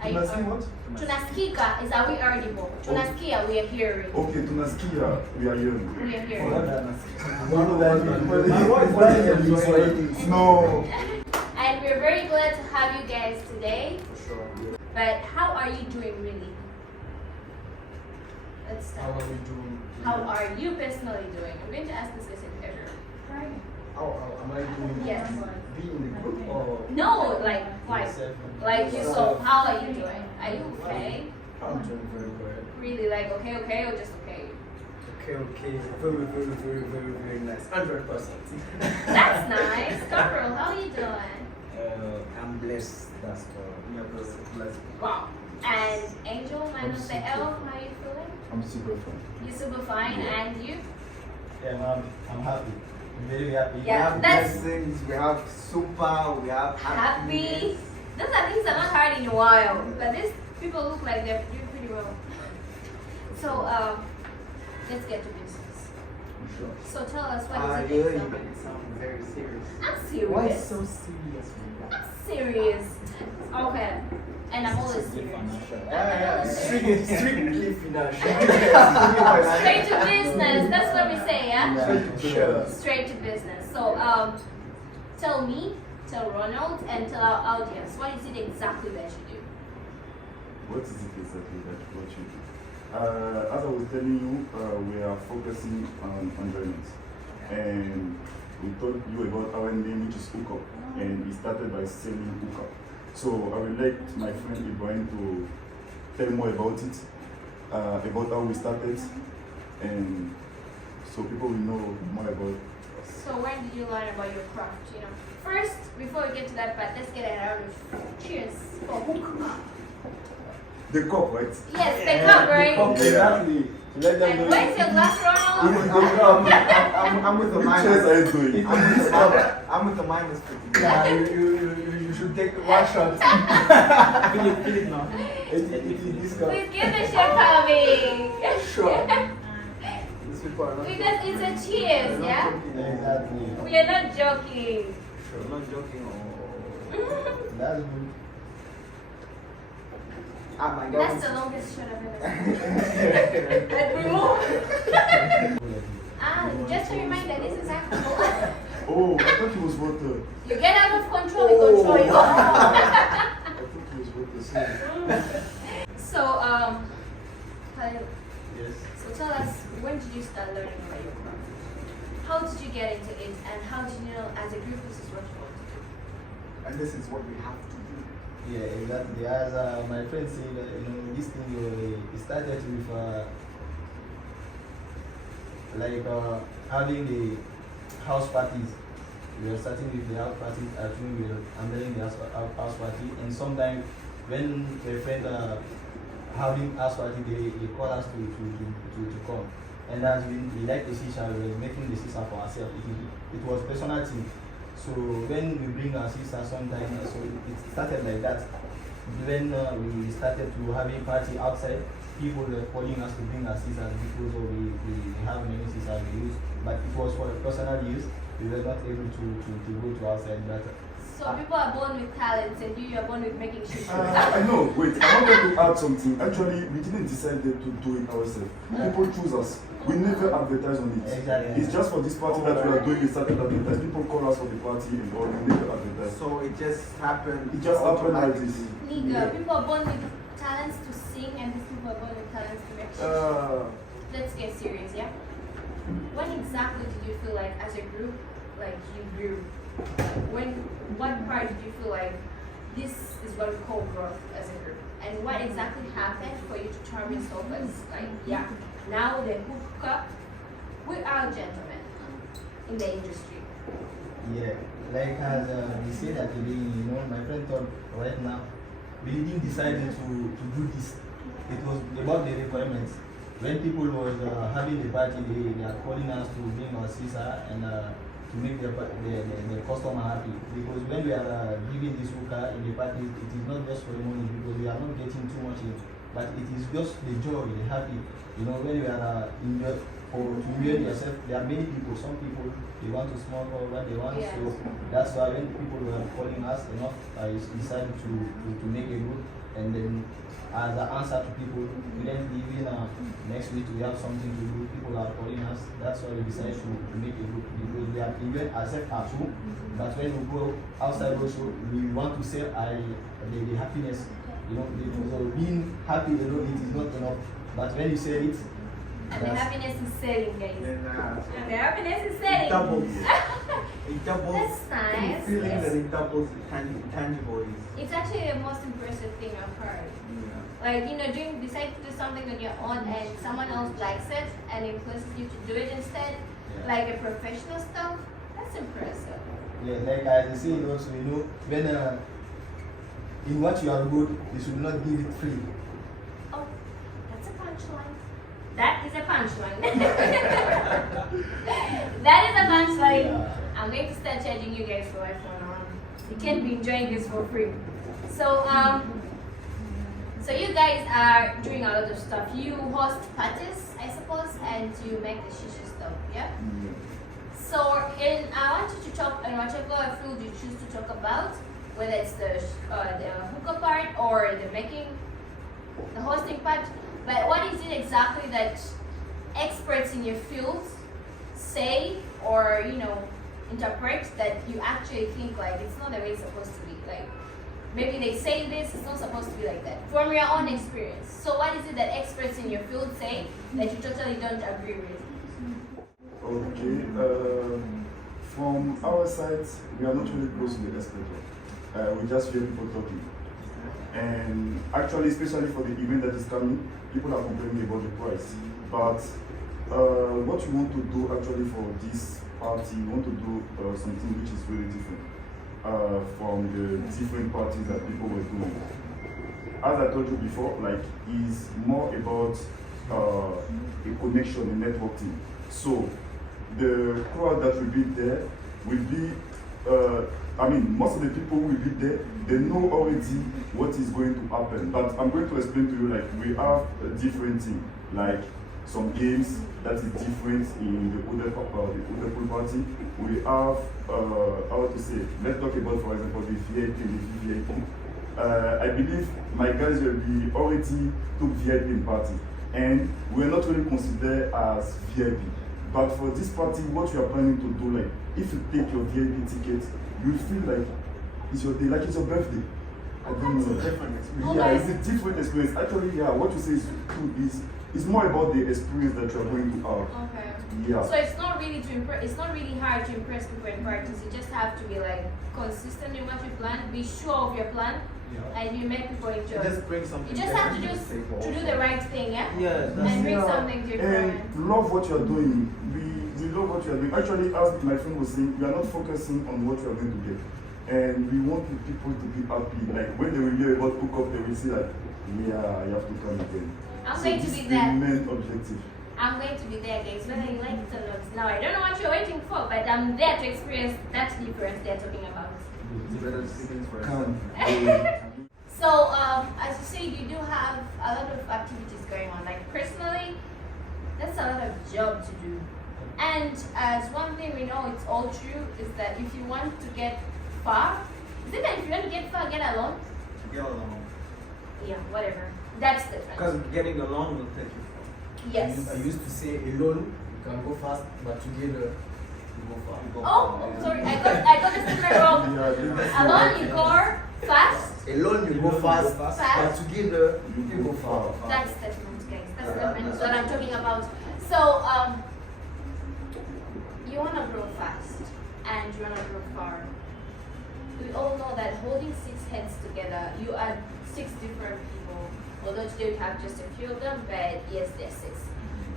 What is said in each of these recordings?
Tunaski what? Tunaskika is are we audible? Tunaskia, we are hearing. Okay, tunaskia, we are hearing. We are hearing. No. And we're very glad to have you guys today. For sure. But how are you doing really? Let's start. How are we doing? How are you personally doing? I'm going to ask this as a pleasure. How am I doing? Yes. Be in the group or? No, like yourself. How are you doing? Are you okay? I'm doing very good. Really like okay or just okay? Okay. Very nice. 100%. That's nice. Gabriel, how are you doing? I'm blessed. That's blessed. Wow. And Angel, man of the elf, how are you feeling? I'm super fine. You super fine, and you? Yeah, I'm happy. Very happy. Yeah, we have that's blessings, we have super, we have happy. Those are things that are not heard in a while, but these people look like they're doing pretty well. So, let's get to business. Sure. So tell us what is You it? make it sound very serious. I'm serious. Why so serious? I'm serious. Okay. And I'm always serious. Strictly financial. Straight to business. That's what we say, yeah? Sure. Straight to business. So, tell me, tell Ronald, and tell our audience, what is it exactly that you do? What is it exactly that what you do? As I was telling you, we are focusing on enjoyment. And we told you about our name, which is hookup. And we started by selling hookup. So I would like my friend Ibrahim to tell more about it, about how we started, and so people will know more about us. So when did you learn about your craft, you know? First, before we get to that part, let's get it out of cheers for hookah. The cup, right? Yes, the cup, right? Exactly. Let them And know. where's your glass, Ronald? I'm with the Which chairs are you doing? I'm with the minus 50. Yeah, you should take one shot. Feel it now. It is this cup. Please give the shit coming. Sure. These people are not Because it's a cheers, joking. yeah? Exactly. We are not joking. Sure, not joking. That's good. Ah, my God. That's the longest shot I've ever seen. Let's remove. Just a reminder, this is alcohol. Oh, I thought it was water. You get out of control, we control you. I thought it was water. So, Khalil, Yes. so tell us, when did you start learning about your craft? How did you get into it, and how did you know as a group this is what you want to do? And this is what we have to do. Yeah, exactly. As my friend said, this thing it started with having the house parties. We were starting with the house parties. I think we were handling the house party, and sometimes when the friend having house party, they call us to come. And as we like the shisha, we were making the shisha for ourselves. It was personal thing. So when we bring our sister sometimes, so it started like that. When we started to have a party outside, people were calling us to bring our sisters because we have many sisters we use, but it was for personal use. We were not able to go to outside. But So people are born with talents, and you are born with making shit. I know, wait, I wanted to add something. Actually, we didn't decide to do it ourselves. People choose us. We never advertise on it. Exactly. It's just for this party that we are doing, we started advertise. People call us for the party and all, we never advertise. So it just happened. It just happened like this. Nigga, people are born with talents to sing, and these people are born with talents to make shit. Let's get serious, yeah? When exactly did you feel like, as a group, like you grew? What part did you feel like this is what we call growth as a group? And what exactly happened for you to term yourself as like, yeah, now the hookup, we are gentlemen in the industry. yeah, like as we said at the beginning, my friend thought right now, we didn't decide to do this. It was about the requirements. When people was having the party, they are calling us to bring our sister and to make the customer happy. Because when we are giving this hookah in the party, it is not just for the money because we are not getting too much in, but it is just the joy, the happy. When we are for to enjoy yourself. There are many people. Some people they want to smoke or what they want. Yeah. So that's why when people were calling us enough, I decided to make a group, and then as an answer to people, we then even next week we have something to do. People are calling us. That's why we decided to make a group, because we have enjoyed ourselves at home. But when we go outside also, we want to sell the happiness. You know, so being happy alone it is not enough. But when you sell it, And the happiness is selling, guys. Then, And the happiness is selling. it doubles. It doubles. That's nice. The feeling Yes. that it doubles the tangible is. It's actually the most impressive thing I've heard. Yeah. Like, you know, decide to do something on your own and someone else likes it and influences you to do it instead, like a professional stuff. That's impressive. yeah, like I say also, you know, when in what you are good, you should not give it free. Oh, that's a punchline. That is a punchline. That is a punchline. Yeah. I'm going to start charging you guys for Life1o1. You can't be enjoying this for free. So, so you guys are doing a lot of stuff. You host parties, I suppose, and you make the shisha stuff, yeah? So, I want you to talk in whatever field you choose to talk about, whether it's the hookah part or the hosting part. But what is it exactly that experts in your field say or, you know, interpret that you actually think like it's not the way it's supposed to be? Like, maybe they say this, it's not supposed to be like that. From your own experience. So what is it that experts in your field say that you totally don't agree with? Okay, from our side, we are not really close to the expert. We just hear people talking. And actually, especially for the event that is coming, people are complaining about the price. But what you want to do actually for this party, you want to do something which is really different from the different parties that people were doing. As I told you before, like, is more about a connection, a networking. So the crowd that will be there will be, most of the people will be there, they know already what is going to happen. But I'm going to explain to you, like, we have a different thing, like some games that is different in the other pool party. We have, how to say, let's talk about, for example, the VIP and the VVIP. I believe my guys will be already took VIP in party, and we're not really considered as VIP. But for this party, what you are planning to do, like, if you take your VIP ticket, you feel like it's your day, like it's your birthday. I don't know. It's a different experience. Yeah, it's a different experience. Actually, yeah, what you say is true. It's more about the experience that you are going to have. Okay. Yeah. So it's not really it's not really hard to impress people in parties. You just have to be like consistent in what you plan, be sure of your plan, and you make people enjoy. Just bring something. You just have to different to do the right thing, yeah? Yeah, that's And bring Yeah. something different. And love what you are doing. We love what you are doing. Actually, as my friend was saying, we are not focusing on what you are going to get. And we want the people to be happy. Like, when they will hear about hookup, they will say like, yeah, you have to come again. I'm So going to this be is there. the main objective. I'm going to be there, guys, whether you like it or not. Now, I don't know what you're waiting for, but I'm there to experience that difference they're talking about. It's better to see things for Come. So, as you say, you do have a lot of activities going on. Like, personally, that's a lot of job to do. And as one thing we know, it's all true, is that if you want to get far, is it that if you want to get far, get along? Get along. Yeah, whatever. That's different. Because getting along will take you far. Yes. I used to say alone you can go fast, but together you go far. You go Oh, far. sorry, I got the statement wrong. Yeah, this is Alone, you go fast. Alone you go fast, Fast. but together you go far. That's statement, guys. That's Yeah, statement. that's What I'm talking about. So, you wanna grow fast and you wanna grow far. We all know that holding 6 heads together, you are 6 different people. Although today we have just a few of them, but yes, there's 6.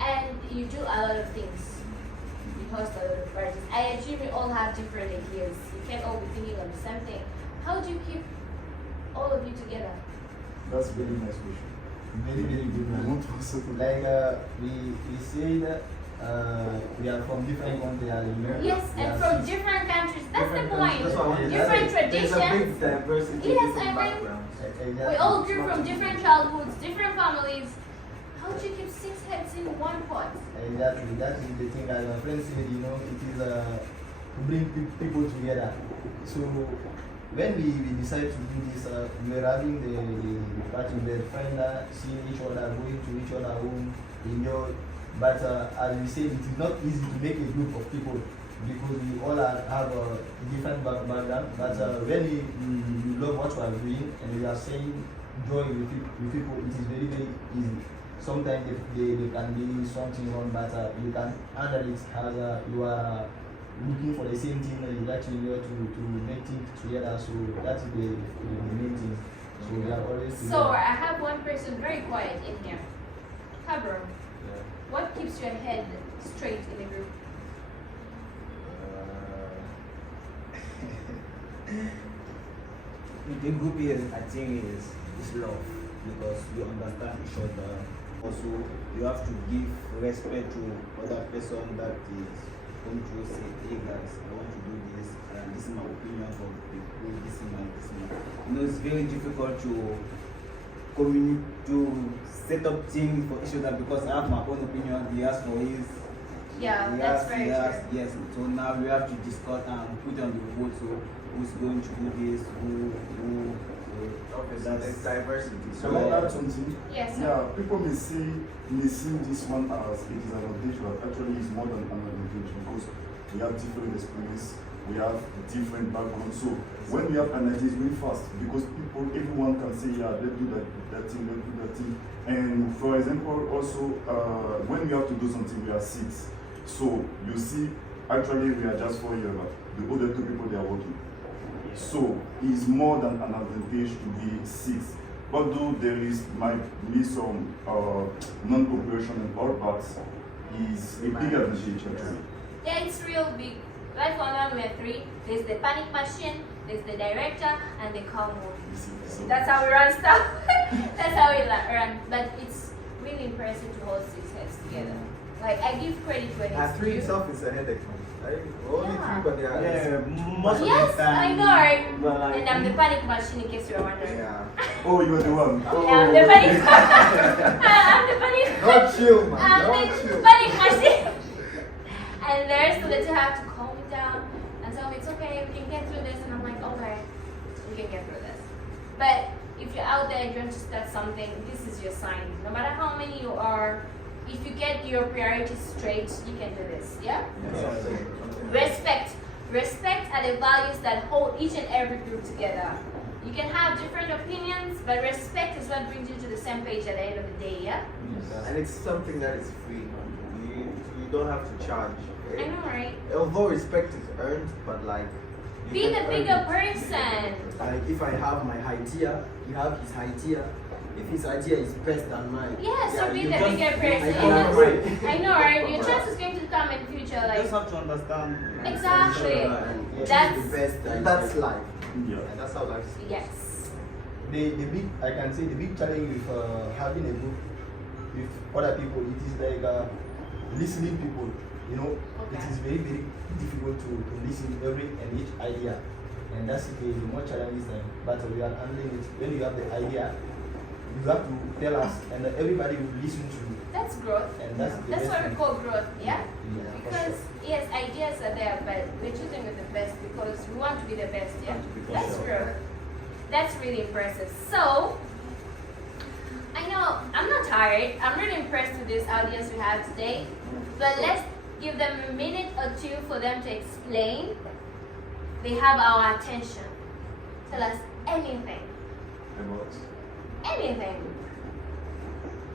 And you do a lot of things. You host a lot of parties. I assume we all have different ideas. You can't all be thinking of the same thing. How do you keep all of you together? That's a very nice question. Very, very good I man. want to answer to Like we say that we are from different countries, you know. Yes, We and are from six. different countries. That's the Different point. countries. That's what I wanted to Different say. There's a traditions. big diversity, Yes, different I mean- backgrounds. Exactly. We all grew from different childhoods, different families. How do you keep 6 heads in one pot? Exactly, that is the thing that my friend said, you know, it is to bring people together. So when we decide to do this, we are having the party where friends seeing each other, going to each other home, enjoy. But as we said, it is not easy to make a group of people because we all have a different background. But when we love what we are doing and we are saying joy with people, it is very, very easy. Sometimes they can be something wrong, but you can handle it as you are looking for the same thing that you like to enjoy to make things together. So that is the main thing. So we are always together. So I have one person very quiet in here. Cabro, what keeps your head straight in the group? The group is, I think, is love because we understand each other. Also, you have to give respect to other person that is going to say, hey guys, I want to do this, and this is my opinion for people, this is my. You know, it's very difficult to set up things for each other because I have my own opinion, he has for his. Yeah, that's very true. Yes, so now we have to discuss and put on the vote, so who's going to do this, There's diversity. Can I add something? Yes, sir. Yeah, people may see this one as it is an advantage, but actually it's more than an advantage because we have different experience, we have different backgrounds. So when we have an idea, it's very fast because everyone can say, yeah, let's do that thing, let's do that thing. And for example, also when we have to do something, we are 6. So you see, actually we are just 4 here, but the other 2 people they are working. So it's more than an advantage to be 6. Although there might be some non-cooperation and all, but is a big advantage actually. Yeah, it's real big. Life1o1, we are 3. There's the panic machine, there's the director, and the calm movie. So That's how we run stuff. That's how we run. But it's really impressive to hold 6 heads together. Like, I give credit when it's Three due. itself is a headache. Right? Only Yeah. 3, but they are. most of Yes, the time. I know, right? But like, And I'm the panic machine in case you're wondering. Yeah. oh, you're the one. Oh. Yeah, I'm the panic. I'm the panic. Don't chill, man. I'm Don't the chill. panic machine. And the rest of the two have to calm me down and tell me it's okay, we can get through this. And I'm like, okay, we can get through this. But if you're out there and you want to start something, this is your sign. No matter how many you are, if you get your priorities straight, you can do this. Yeah? Respect are the values that hold each and every group together. You can have different opinions, but respect is what brings you to the same page at the end of the day, yeah? And it's something that is free. You don't have to charge. I know, right? Although respect is earned, but like. you Be can the earn bigger it. person. Like if I have my idea, you have his idea. If his idea is best than mine. Yeah, so be you the just- bigger person. I can't wait. I know, right? Your chance is going to come in the future, you like. just have to understand. Exactly. And choose That's- the best. And That's life. Yeah. And that's how life is. Yes. The big, I can say the big challenge with having a group with other people, it is like listening people. You know, Okay. it is very, very difficult to listen every and each idea, and that's the more challenging thing. But we are handling it. When you have the idea, you have to tell us, and everybody will listen to you, That's growth. and that's the That's best what we thing. call growth, yeah? Yeah, for Because, sure. yes, ideas are there, but we're choosing with the best because we want to be the best, yeah? That's growth. That's really impressive. So, I know I'm not tired. I'm really impressed with this audience we have today. But let's give them a minute or 2 for them to explain. They have our attention. Tell us anything. About Anything.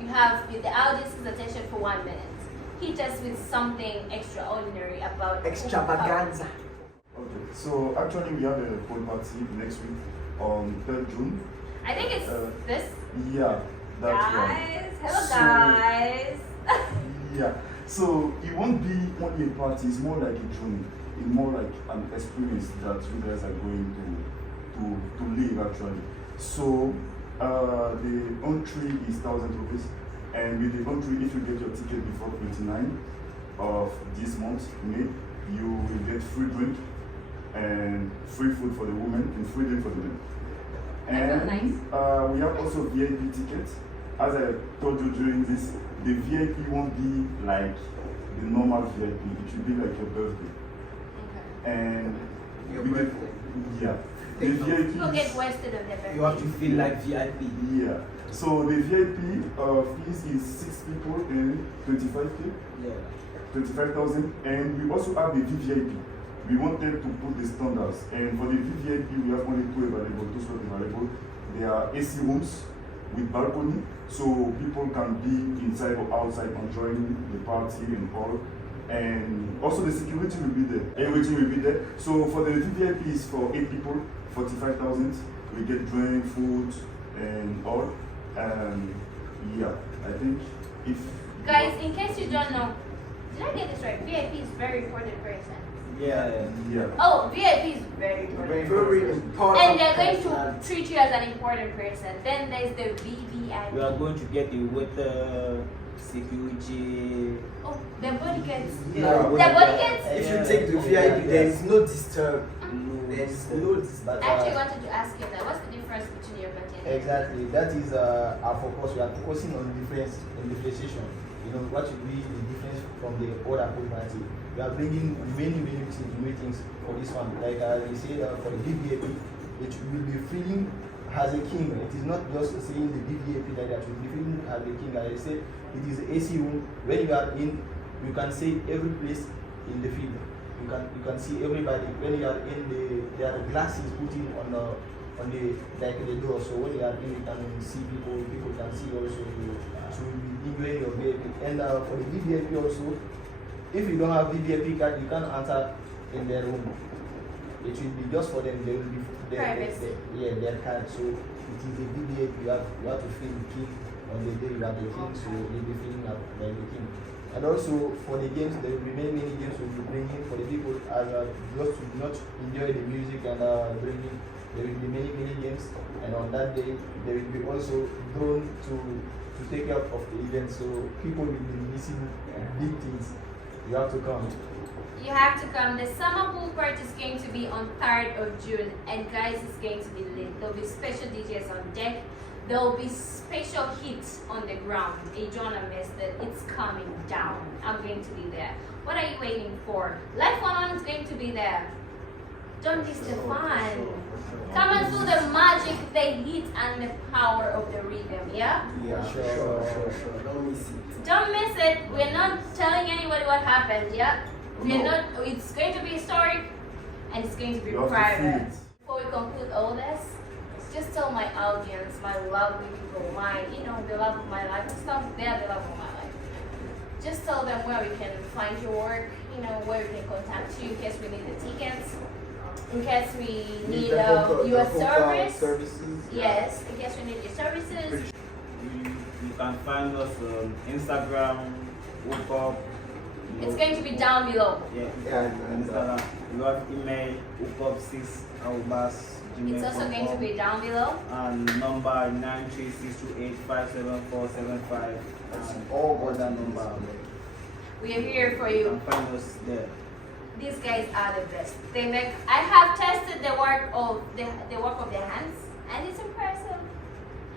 You have the audience's attention for 1 minute. Hit us with something extraordinary about Extravaganza. okay. So actually we have a pool party next week on 3rd June. I think it's this. Yeah, that's Guys, hello So- guys. one. Yeah. So it won't be only a party, it's more like a journey. It's more like an experience that you guys are going to live actually. So the entry is 1,000 rupees, and with the entry, if you get your ticket before 29 of this month, May, you will get free drink and free food for the women and free drink for the men. That And sounds nice. we have also VIP tickets, as I told you during this, the VIP won't be like the normal VIP. It should be like your birthday. Okay. And Your we get- birthday. yeah. The VIP People get is- wasted on their birthday. You have to feel like VIP. yeah. So the VIP fees is 6 people and 25k, Yeah. 25,000, and we also have the VVIP. We wanted to put the standards, and for the VVIP we have only 2 available, 2 slots available. They are AC rooms with balcony, so people can be inside or outside enjoying the party and all. And also the security will be there. Everything will be there. So for the VVIP is for 8 people, 45,000. We get drink, food, and all. Yeah, I think if Guys, in case you don't know, did I get this right? VIP is very important person. Yeah. yeah. Oh, VIP is very important. Very important. And they're going to personality. treat you as an important person. Then there's the VVIP. We are going to get the waiter, security. Oh, the bodyguards. Yeah. The bodyguards? If you take the VIP, there is no disturb. There is no But, disturb. I actually wanted to ask you that. What's the difference between your body and exactly, that is our focus. We are focusing on differentiation. You know, what should be the difference from the other pool party. We are bringing many new things for this one. Like we say for the BVAP, it will be feeling as a king. It is not just saying the BVAP like that. It will be feeling as a king. As I said, it is AC room. When you are in, you can see every place in the field. You can see everybody. When you are in there are glasses put in on the like the door. So when you are in, you can see people. People can see also. So you enjoy your VIP. And for the VVIP also, if you don't have VVIP card, you can't enter in their room. It will be just for them. They will be their card. So it is a VVIP. You have to feel the king on the day you are the king. So you'll be feeling like the king. And also for the games, there will be many games we'll be bringing for the people just to not enjoy the music and bringing. There will be many games, and on that day there will be also drone to take care of the event. So people will be missing big things. You have to come. You have to come. The summer pool party is going to be on 3rd of June, and guys, it's going to be lit. There'll be special DJs on deck. There'll be special hits on the ground. You don't wanna miss it. It's coming down. I'm going to be there. What are you waiting for? Life1o1 is going to be there. Don't miss the fun. Come and feel the magic, the heat, and the power of the rhythm. Yeah. Yeah, sure. Don't miss it. Don't miss it. We're not telling anybody what happened. Yeah. We're not. It's going to be historic, and it's going to be You have to private. feel it. Before we conclude all this, just tell my audience, my lovely people, the love of my life and stuff. They're the love of my life. Just tell them where we can find your work. Where we can contact you in case we need the tickets. In case we need your services. Yes. In case we need your services. You can find us on Instagram, WhatsApp. It's going to be down below. Yeah, Instagram. You have email, WhatsApp6 It's also going to be down below. And number 93628574575 and all other number. We are here for You you. can find us there. These guys are the best. I have tested the work of their hands, and it's impressive.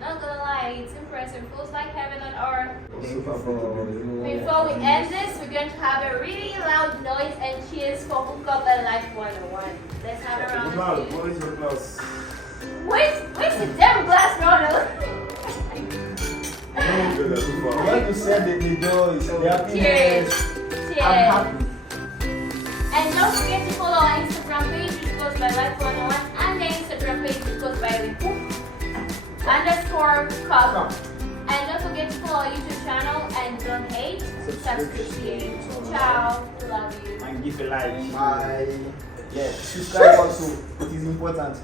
Not gonna lie, it's impressive. Feels like heaven on earth. Thank you for Before we end this, we're going to have a really loud noise and cheers for Hookup and Life1o1. Let's have a round of Ronald, applause. what is your class? Where's the damn glass, Ronald? Don't go there too We far. want to send the joys, the happiness. Cheers. I'm happy. And don't forget to follow our Instagram page, which goes by Life1o1, and the Instagram page, which goes by _cup. And don't forget to follow our YouTube channel and don't hate, subscriptiate. Ciao. Love you. and give a like. Bye. Yes, subscribe also. It is important.